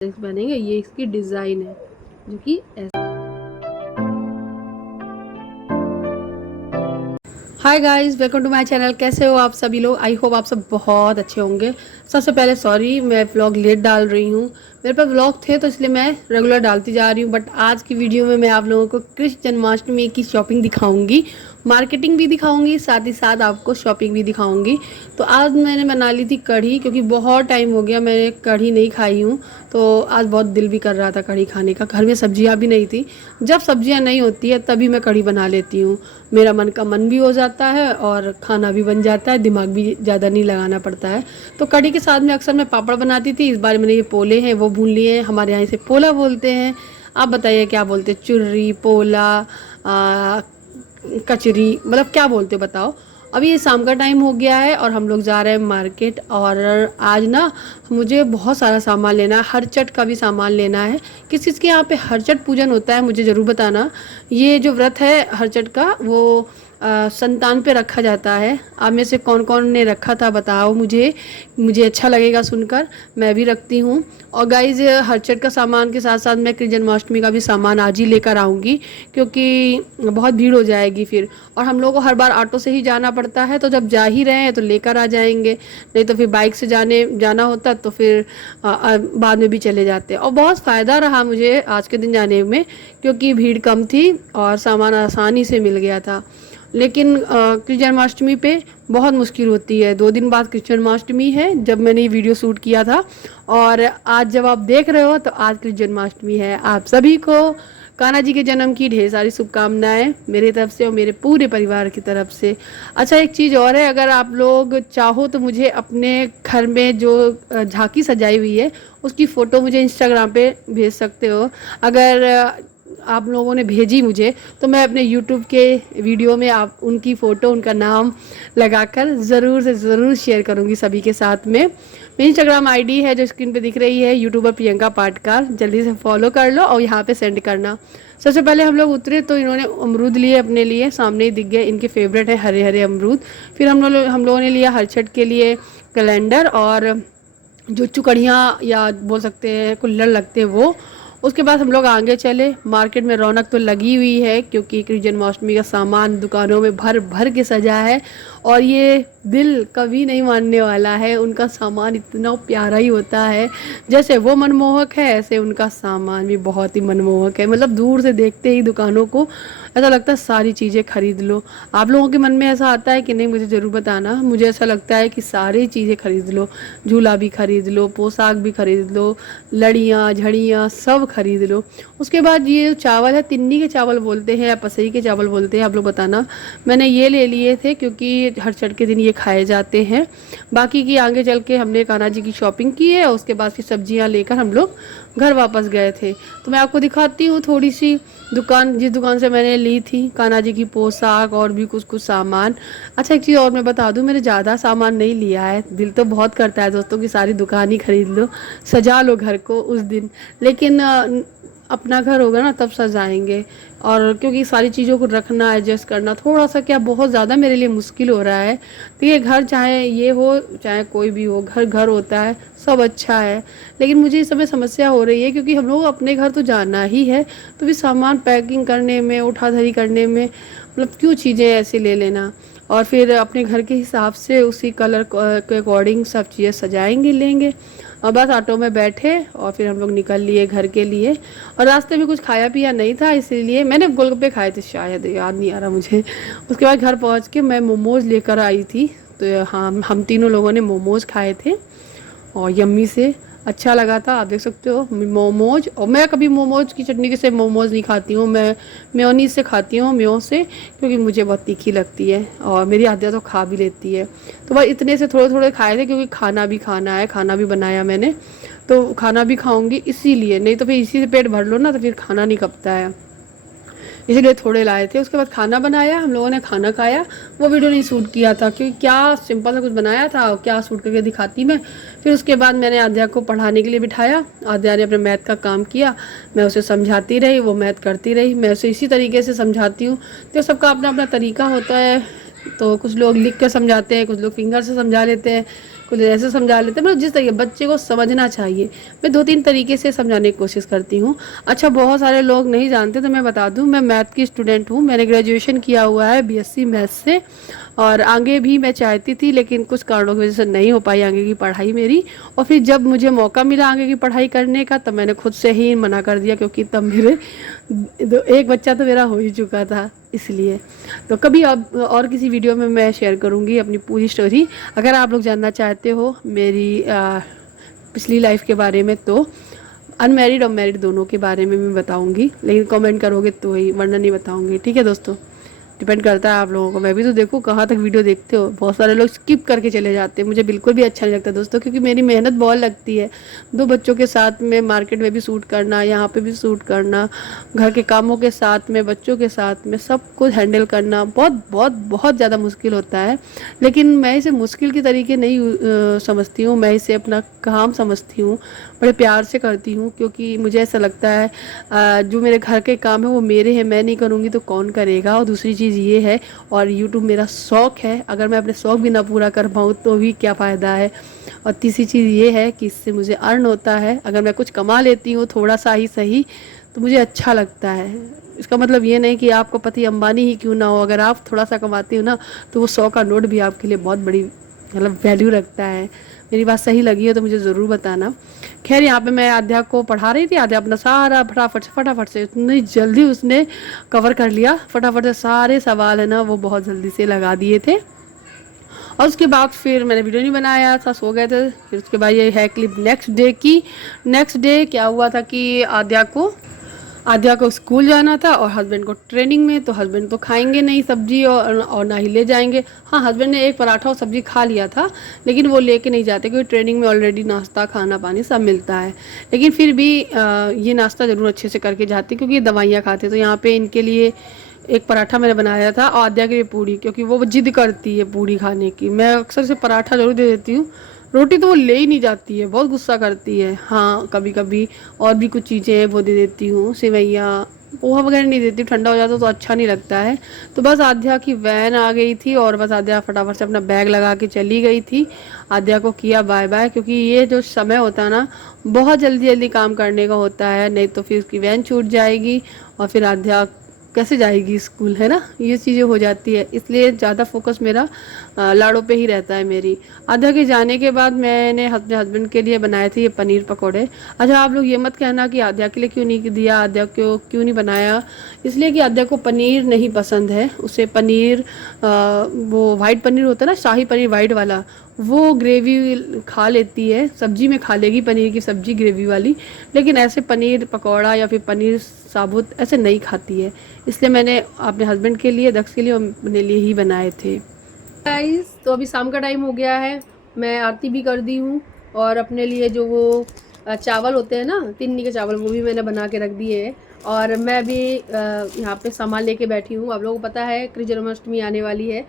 बनेंगे। ये इसकी डिज़ाइन है जो कि hi guys, welcome to my channel. कैसे हो आप सभी लोग? आई होप आप सब बहुत अच्छे होंगे। सबसे पहले सॉरी, मैं व्लॉग लेट डाल रही हूँ। मेरे पास व्लॉग थे तो इसलिए मैं रेगुलर डालती जा रही हूँ, बट आज की वीडियो में मैं आप लोगों को कृष्ण जन्माष्टमी की शॉपिंग दिखाऊंगी, मार्केटिंग भी दिखाऊंगी, साथ ही साथ आपको शॉपिंग भी दिखाऊंगी। तो आज मैंने बना ली थी कढ़ी, क्योंकि बहुत टाइम हो गया मैंने कढ़ी नहीं खाई हूँ। तो आज बहुत दिल भी कर रहा था कढ़ी खाने का। घर में सब्जियाँ भी नहीं थी। जब सब्जियाँ नहीं होती है तभी मैं कढ़ी बना लेती हूँ। मेरा मन का मन भी हो जाता है और खाना भी बन जाता है, दिमाग भी ज़्यादा नहीं लगाना पड़ता है। तो कढ़ी के साथ में अक्सर मैं पापड़ बनाती थी। इस बार मैंने ये पोले हैं वो भून लिए हैं। हमारे यहाँ इसे पोला बोलते हैं। आप बताइए क्या बोलते हैं? चुर्री, पोला, कचरी, मतलब क्या बोलते हो बताओ। अभी ये शाम का टाइम हो गया है और हम लोग जा रहे हैं मार्केट। और आज ना मुझे बहुत सारा सामान लेना है, हरचट का भी सामान लेना है। किस किस के यहाँ पे हरचट पूजन होता है मुझे ज़रूर बताना। ये जो व्रत है हरचट का, वो संतान पे रखा जाता है। आप में से कौन कौन ने रखा था बताओ मुझे। मुझे अच्छा लगेगा सुनकर, मैं भी रखती हूँ। और गाइज, हरचट का सामान के साथ साथ मैं कृष्ण जन्माष्टमी का भी सामान आज ही लेकर आऊँगी, क्योंकि बहुत भीड़ हो जाएगी फिर। और हम लोगों को हर बार ऑटो से ही जाना पड़ता है, तो जब जा ही रहे हैं तो लेकर आ जाएंगे, नहीं तो फिर बाइक से जाना होता तो फिर बाद में भी चले जाते। और बहुत फ़ायदा रहा मुझे आज के दिन जाने में, क्योंकि भीड़ कम थी और सामान आसानी से मिल गया था। लेकिन कृष्ण जन्माष्टमी पे बहुत मुश्किल होती है। 2 दिन बाद कृष्ण जन्माष्टमी है, जब मैंने ये वीडियो शूट किया था। और आज जब आप देख रहे हो तो आज कृष्ण जन्माष्टमी है। आप सभी को कान्हा जी के जन्म की ढेर सारी शुभकामनाएं मेरी तरफ से और मेरे पूरे परिवार की तरफ से। अच्छा, एक चीज़ और है, अगर आप लोग चाहो तो मुझे अपने घर में जो झांकी सजाई हुई है उसकी फ़ोटो मुझे इंस्टाग्राम पे भेज सकते हो। अगर आप लोगों ने भेजी मुझे तो मैं अपने यूट्यूब के वीडियो में आप उनकी फ़ोटो, उनका नाम लगाकर ज़रूर से ज़रूर शेयर करूँगी सभी के साथ में। मेरी इंस्टाग्राम आईडी है जो स्क्रीन पे दिख रही है, यूट्यूबर प्रियंका पाटकार। जल्दी से फॉलो कर लो और यहाँ पे सेंड करना। सबसे पहले हम लोग उतरे तो इन्होंने अमरूद लिए अपने लिए, सामने ही दिख गए। इनके फेवरेट है हरे हरे अमरूद। फिर हम लोगों ने लिया हरछट के लिए कैलेंडर, और जो चुकड़ियाँ या बोल सकते हैं कुल्हड़ लगते हैं वो। उसके बाद हम लोग आगे चले। मार्केट में रौनक तो लगी हुई है, क्योंकि कृष्ण जन्माष्टमी का सामान दुकानों में भर भर के सजा है। और ये दिल कभी नहीं मानने वाला है, उनका सामान इतना प्यारा ही होता है। जैसे वो मनमोहक है ऐसे उनका सामान भी बहुत ही मनमोहक है। मतलब दूर से देखते ही दुकानों को ऐसा लगता है सारी चीज़ें खरीद लो। आप लोगों के मन में ऐसा आता है कि नहीं? मुझे ज़रूर बताना। मुझे ऐसा लगता है कि सारी चीज़ें खरीद लो, झूला भी खरीद लो, पोशाक भी खरीद लो, लड़ियाँ झड़ियाँ सब खरीद लो। उसके बाद ये चावल है, तिन्नी के चावल बोलते हैं या पसई के चावल बोलते हैं, आप लोग बताना। मैंने ये ले लिए थे क्योंकि हरचट के दिन ये खाए जाते हैं। बाकी की आगे चल के हमने कान्हा जी की शॉपिंग की है, उसके बाद फिर सब्जियां लेकर हम लोग घर वापस गए थे। तो मैं आपको दिखाती हूँ थोड़ी सी दुकान, जिस दुकान से मैंने ली थी कान्हा जी की पोशाक और भी कुछ कुछ सामान। अच्छा, एक चीज़ और मैं बता दूँ, मैंने ज़्यादा सामान नहीं लिया है। दिल तो बहुत करता है दोस्तों की सारी दुकान ही खरीद लो, सजा लो घर को उस दिन। लेकिन अपना घर होगा ना तब सजाएंगे। और क्योंकि सारी चीज़ों को रखना, एडजस्ट करना थोड़ा सा क्या बहुत ज़्यादा मेरे लिए मुश्किल हो रहा है। तो ये घर, चाहे ये हो चाहे कोई भी हो, घर घर होता है, सब अच्छा है। लेकिन मुझे इस समय समस्या हो रही है, क्योंकि हम लोग अपने घर तो जाना ही है, तो फिर सामान पैकिंग करने में, उठाधरी करने में, मतलब क्यों चीज़ें ऐसे ले लेना। और फिर अपने घर के हिसाब से उसी कलर के अकॉर्डिंग सब चीज़ें सजाएंगे, लेंगे। और बस ऑटो में बैठे और फिर हम लोग निकल लिए घर के लिए। और रास्ते में कुछ खाया पिया नहीं था, इसीलिए मैंने गोलगप्पे खाए थे शायद, याद नहीं आ रहा मुझे। उसके बाद घर पहुंच के मैं मोमोज़ लेकर आई थी। तो हाँ, हम तीनों लोगों ने मोमोज़ खाए थे और यम्मी से अच्छा लगा था। आप देख सकते हो मोमोज। और मैं कभी मोमोज की चटनी के से मोमोज नहीं खाती हूँ, मैं मेयोनीज से खाती हूँ, मेयो से, क्योंकि मुझे बहुत तीखी लगती है और मेरी आदिया तो खा भी लेती है। तो बस इतने से थोड़े थोड़े खाए थे, क्योंकि खाना भी खाना है, खाना भी बनाया मैंने, तो खाना भी खाऊंगी इसीलिए। नहीं तो फिर इसी से पेट भर लो ना तो फिर खाना नहीं खपता है, इसीलिए थोड़े लाए थे। उसके बाद खाना बनाया, हम लोगों ने खाना खाया। वो वीडियो नहीं शूट किया था, क्योंकि क्या सिंपल सा कुछ बनाया था और क्या शूट करके दिखाती मैं। फिर उसके बाद मैंने आद्या को पढ़ाने के लिए बिठाया। आद्या ने अपने मैथ का काम किया, मैं उसे समझाती रही, वो मैथ करती रही। मैं उसे इसी तरीके से समझाती हूँ। तो सबका अपना अपना तरीका होता है। तो कुछ लोग लिख कर समझाते हैं, कुछ लोग फिंगर से समझा लेते हैं, कुछ ऐसे समझा लेते हैं, मतलब जिस तरीके बच्चे को समझना चाहिए। मैं 2-3 तरीके से समझाने की कोशिश करती हूँ। अच्छा, बहुत सारे लोग नहीं जानते तो मैं बता दूँ, मैं मैथ की स्टूडेंट हूँ। मैंने ग्रेजुएशन किया हुआ है बीएससी मैथ से, और आगे भी मैं चाहती थी लेकिन कुछ कारणों की वजह से नहीं हो पाई आगे की पढ़ाई मेरी। और फिर जब मुझे मौका मिला आगे की पढ़ाई करने का, तब मैंने खुद से ही मना कर दिया, क्योंकि तब मेरे एक बच्चा तो मेरा हो ही चुका था इसलिए। तो कभी अब और किसी वीडियो में मैं शेयर करूँगी अपनी पूरी स्टोरी। अगर आप लोग जानना चाहते हो मेरी पिछली लाइफ के बारे में, तो अनमैरिड और मैरिड दोनों के बारे में मैं बताऊंगी, लेकिन कमेंट करोगे तो ही, वरना नहीं बताऊंगी। ठीक है दोस्तों, डिपेंड करता है आप लोगों को। मैं भी तो देखो कहाँ तक वीडियो देखते हो, बहुत सारे लोग स्किप करके चले जाते हैं, मुझे बिल्कुल भी अच्छा नहीं लगता दोस्तों, क्योंकि मेरी मेहनत बहुत लगती है। 2 बच्चों के साथ में मार्केट में भी शूट करना, यहाँ पे भी शूट करना, घर के कामों के साथ में, बच्चों के साथ में, सब कुछ हैंडल करना बहुत बहुत बहुत ज़्यादा मुश्किल होता है। लेकिन मैं इसे मुश्किल के तरीके नहीं समझती हूँ, मैं इसे अपना काम समझती हूँ, बड़े प्यार से करती हूँ, क्योंकि मुझे ऐसा लगता है जो मेरे घर के काम है वो मेरे हैं, मैं नहीं करूँगी तो कौन करेगा। और दूसरी चीज़ ये है, और यूट्यूब मेरा शौक़ है, अगर मैं अपने शौक़ भी ना पूरा कर पाऊँ तो भी क्या फ़ायदा है। और तीसरी चीज़ ये है कि इससे मुझे अर्न होता है, अगर मैं कुछ कमा लेती हूँ थोड़ा सा ही सही तो मुझे अच्छा लगता है। इसका मतलब ये नहीं कि आपका पति अंबानी ही क्यों ना हो, अगर आप थोड़ा सा कमाती हो ना तो वो 100 का नोट भी आपके लिए बहुत बड़ी मतलब वैल्यू रखता है। मेरी बात सही लगी है तो मुझे ज़रूर बताना। खैर, यहाँ पे मैं आध्या को पढ़ा रही थी। आध्या अपना सारा फटाफट से इतनी जल्दी उसने कवर कर लिया, फटाफट से सारे सवाल है ना वो बहुत जल्दी से लगा दिए थे। और उसके बाद फिर मैंने वीडियो नहीं बनाया था, सो गए थे। फिर उसके बाद ये है क्लिप नेक्स्ट डे की। नेक्स्ट डे क्या हुआ था कि आद्या को स्कूल जाना था और हस्बैंड को ट्रेनिंग में, तो हस्बैंड तो खाएंगे नहीं सब्जी और ना ही ले जाएंगे। हाँ, हस्बैंड ने एक पराठा और सब्जी खा लिया था, लेकिन वो लेके नहीं जाते क्योंकि ट्रेनिंग में ऑलरेडी नाश्ता खाना पानी सब मिलता है। लेकिन फिर भी ये नाश्ता ज़रूर अच्छे से करके जाते क्योंकि ये दवाइयाँ खाते। तो यहाँ पे इनके लिए एक पराठा मैंने बनाया था और आद्या के लिए पूड़ी, क्योंकि वो जिद करती है पूड़ी खाने की। मैं अक्सर से पराठा ज़रूर दे देती हूँ, रोटी तो वो ले ही नहीं जाती है, बहुत गुस्सा करती है। हाँ, कभी कभी और भी कुछ चीज़ें हैं वो दे देती हूँ, सेवैयाँ पोहा वगैरह नहीं देती, ठंडा हो जाता तो अच्छा नहीं लगता है। तो बस आध्या की वैन आ गई थी और बस आध्या फटाफट से अपना बैग लगा के चली गई थी। आध्या को किया बाय बाय, क्योंकि ये जो समय होता है ना बहुत जल्दी जल्दी काम करने का होता है, नहीं तो फिर उसकी वैन छूट जाएगी और फिर आध्या कैसे जाएगी स्कूल, है ना, ये चीज़ें हो जाती है। इसलिए ज़्यादा फोकस मेरा लाड़ों पे ही रहता है मेरी। आध्या के जाने के बाद मैंने अपने हस्बैंड के लिए बनाए थे ये पनीर पकोड़े। अच्छा, आप लोग ये मत कहना कि आध्या के लिए क्यों नहीं दिया, आध्या को क्यों नहीं बनाया। इसलिए कि आध्या को पनीर नहीं पसंद है, उसे पनीर वो वाइट पनीर होता है ना, शाही पनीर वाइट वाला, वो ग्रेवी खा लेती है, सब्जी में खा लेगी पनीर की सब्जी ग्रेवी वाली, लेकिन ऐसे पनीर पकौड़ा या फिर पनीर साबुत ऐसे नहीं खाती है। इसलिए मैंने अपने हस्बैंड के लिए, दक्ष के लिए और अपने लिए ही बनाए थे। गाइस, तो अभी शाम का टाइम हो गया है, मैं आरती भी कर दी हूँ और अपने लिए जो वो चावल होते हैं ना, तिन्नी के चावल, वो भी मैंने बना के रख दिए हैं। और मैं भी यहाँ पे सामान लेके बैठी हूँ। आप लोगों को पता है कृष्ण जन्माष्टमी आने वाली है,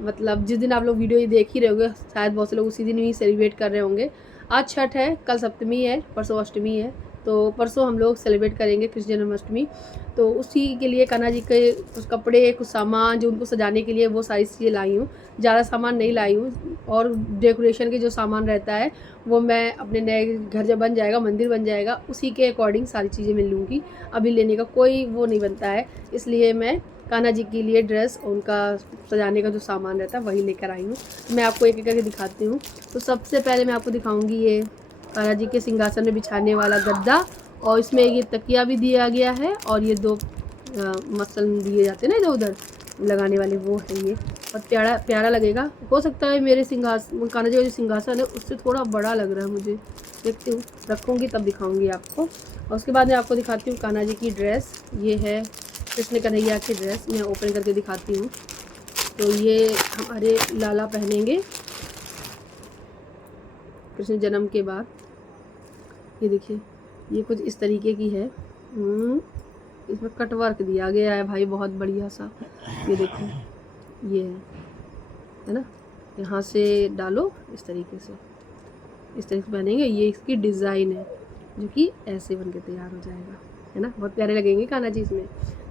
मतलब जिस दिन आप लोग वीडियो ये देख ही रहे होंगे, शायद बहुत से लोग उसी दिन ही सेलिब्रेट कर रहे होंगे। आज छठ है, कल सप्तमी है, परसों अष्टमी है, तो परसों हम लोग सेलिब्रेट करेंगे कृष्ण जन्माष्टमी। तो उसी के लिए कान्हा जी के कुछ कपड़े, कुछ सामान जो उनको सजाने के लिए, वो सारी चीज़ें लाई हूँ। ज़्यादा सामान नहीं लाई हूँ, और डेकोरेशन के जो सामान रहता है वो मैं अपने नए घर जब बन जाएगा, मंदिर बन जाएगा, उसी के अकॉर्डिंग सारी चीज़ें मैं लूँगी। अभी लेने का कोई वो नहीं बनता है, इसलिए मैं कान्हा जी के लिए ड्रेस, उनका सजाने का जो सामान रहता है वही लेकर आई हूँ। मैं आपको एक एक करके दिखाती हूँ। तो सबसे पहले मैं आपको दिखाऊँगी ये कान्हा जी के सिंहासन में बिछाने वाला गद्दा, और इसमें ये तकिया भी दिया गया है, और ये 2 मसल दिए जाते हैं ना इधर उधर लगाने वाले, वो है ये। और प्यारा प्यारा लगेगा। हो सकता है मेरे सिंहासन, कान्हा जी का जो सिंहासन है उससे थोड़ा बड़ा लग रहा है मुझे, देखती हूँ, रखूँगी तब दिखाऊँगी आपको। और उसके बाद मैं आपको दिखाती हूँ कान्हा जी की ड्रेस। ये है कृष्ण कन्हैया की ड्रेस, मैं ओपन करके दिखाती हूँ। तो ये हमारे लाला पहनेंगे कृष्ण जन्म के बाद। ये देखिए, ये कुछ इस तरीके की है। इसमें कट वर्क दिया गया है भाई, बहुत बढ़िया सा। ये देखो, ये है ना, यहाँ से डालो इस तरीके से, इस तरीके से बनेंगे। ये इसकी डिज़ाइन है जो कि ऐसे बन के तैयार हो जाएगा, है ना, बहुत प्यारे लगेंगे कान्हा जी इसमें।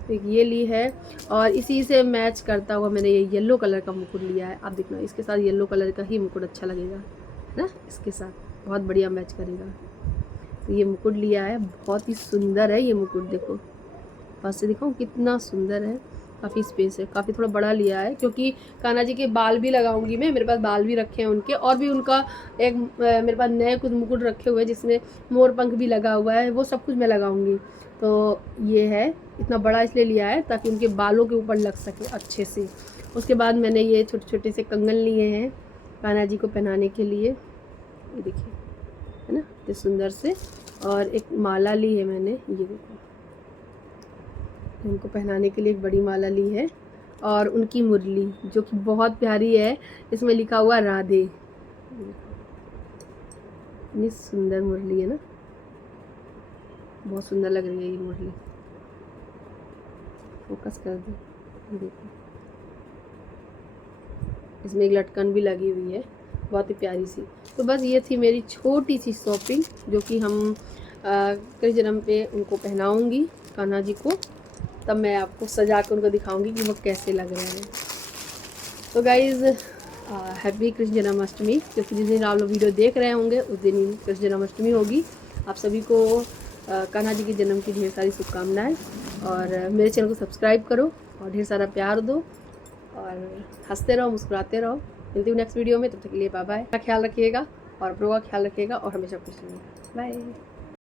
तो ये ली है, और इसी से मैच करता हुआ मैंने ये येलो कलर का मुकुट लिया है। आप देखना, इसके साथ येलो कलर का ही मुकुट अच्छा लगेगा, ना, इसके साथ बहुत बढ़िया मैच करेगा। तो ये मुकुट लिया है, बहुत ही सुंदर है ये मुकुट, देखो पास से दिखाऊं कितना सुंदर है। काफ़ी स्पेस है, काफ़ी थोड़ा बड़ा लिया है क्योंकि कान्हा जी के बाल भी लगाऊंगी मैं, मेरे पास बाल भी रखे हैं उनके, और भी उनका एक मेरे पास नए कुछ मुकुट रखे हुए हैं जिसमें मोर पंख भी लगा हुआ है, वो सब कुछ मैं लगाऊंगी। तो ये है, इतना बड़ा इसलिए लिया है ताकि उनके बालों के ऊपर लग सके अच्छे से। उसके बाद मैंने ये छोटे छोटे से कंगन लिए हैं कान्हा जी को पहनाने के लिए, ये देखिए है ना, इतने सुंदर से। और एक माला ली है मैंने, ये देखो उनको पहनाने के लिए एक बड़ी माला ली है। और उनकी मुरली जो कि बहुत प्यारी है, इसमें लिखा हुआ राधे, इतनी सुंदर मुरली है ना, बहुत सुंदर लग रही है ये मुरली। फोकस कर दे, देखो इसमें एक लटकन भी लगी हुई है, बहुत ही प्यारी सी। तो बस ये थी मेरी छोटी सी शॉपिंग जो कि हम कृष्ण जन्म पे उनको पहनाऊंगी कान्हा जी को, तब मैं आपको सजा कर उनको दिखाऊंगी कि वो कैसे लग रहे हैं। तो गाइज़ हैप्पी कृष्ण जन्माष्टमी, क्योंकि जिस दिन आप लोग वीडियो देख रहे होंगे उस दिन ही कृष्ण जन्माष्टमी होगी। आप सभी को कान्हा जी के जन्म की ढेर सारी शुभकामनाएं, और मेरे चैनल को सब्सक्राइब करो और ढेर सारा प्यार दो, और हंसते रहो, मुस्कुराते रहो। मिलती हूँ नेक्स्ट वीडियो में, तब तक के लिए बाय बाय। ख्याल रखिएगा और अपनों का ख्याल रखिएगा और हमेशा खुश रहिएगा। बाय।